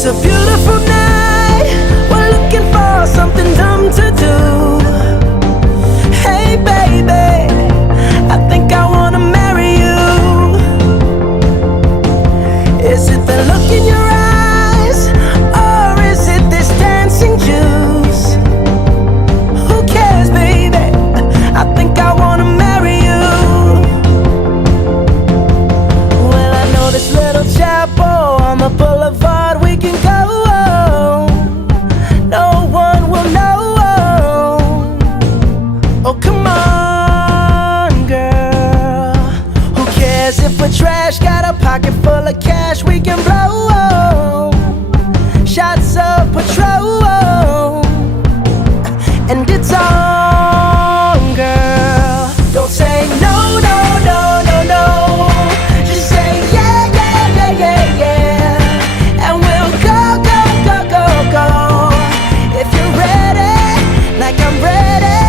It's a beautiful night. We're looking for something dumb to do. Hey baby, I think I wanna marry you. Is it the look in your eyes, or is it this dancing juice? Who cares, baby? I think I wanna marry you. Well, I know this little chapel on the boulevard we can go. No one will know. Oh, come on, girl. Who cares if we're trash? Got a pocket full of cash we can blow. Shots of Patrol, and it's on, girl. Don't say no, no, no, no, no. Just say yeah, yeah, yeah, yeah, yeah. And we'll go, go, go, go, go. If you're ready, like I'm ready.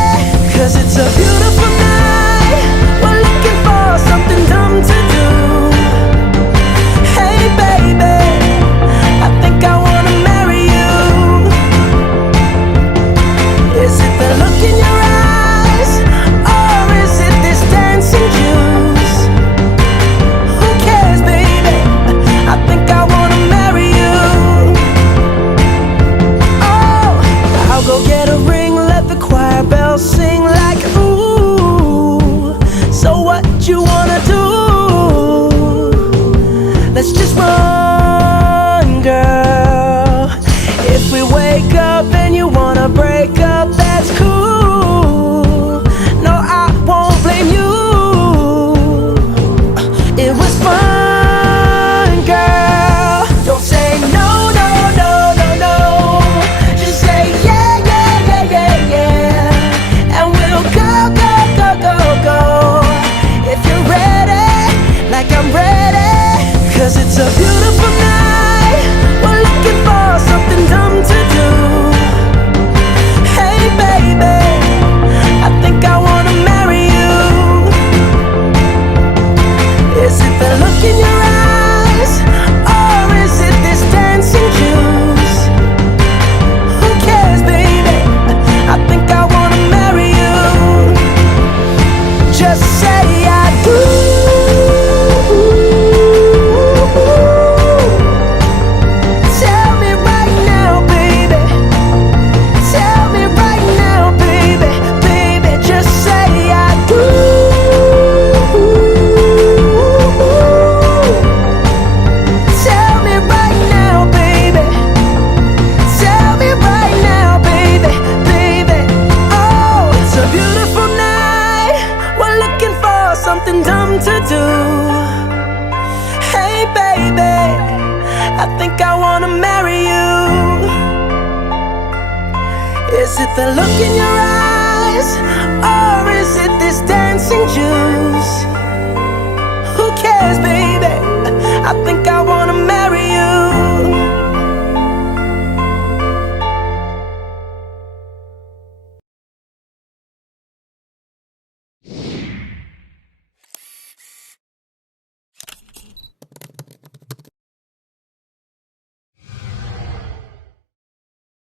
'Cause it's a beautiful night. We're looking for something dumb to do. Hey baby, I think I wanna marry you. Is it the look in your eyes, or is it this dancing juice? Who cares, baby? I think I wanna marry you. Oh, I'll go get a ring, let the choir bells sing like ooh. So what you wanna do? Let's just run, girl. If we wake up and you wanna break up, that's cool. No, I won't blame you. It was fun, girl. Don't say no, no, no, no, no. Just say yeah, yeah, yeah, yeah, yeah. And we'll go, go, go, go, go. If you're ready, like I'm ready. 'Cause it's a beautiful night. We're looking for something dumb to do. Hey baby, I think I wanna marry you. Is it the look in your eyes, or is it this dancing juice? Who cares, baby? I think I wanna marry you. Just say I do. Tell me right now, baby. Tell me right now, baby. Baby, just say I do. Tell me right now, baby. Tell me right now, baby. Baby, oh, it's a beautiful night. We're looking for something dumb to do. Hey baby, I think I wanna marry you. Is it the look in your eyes, or is it this dancing juice? Who cares, baby? I think I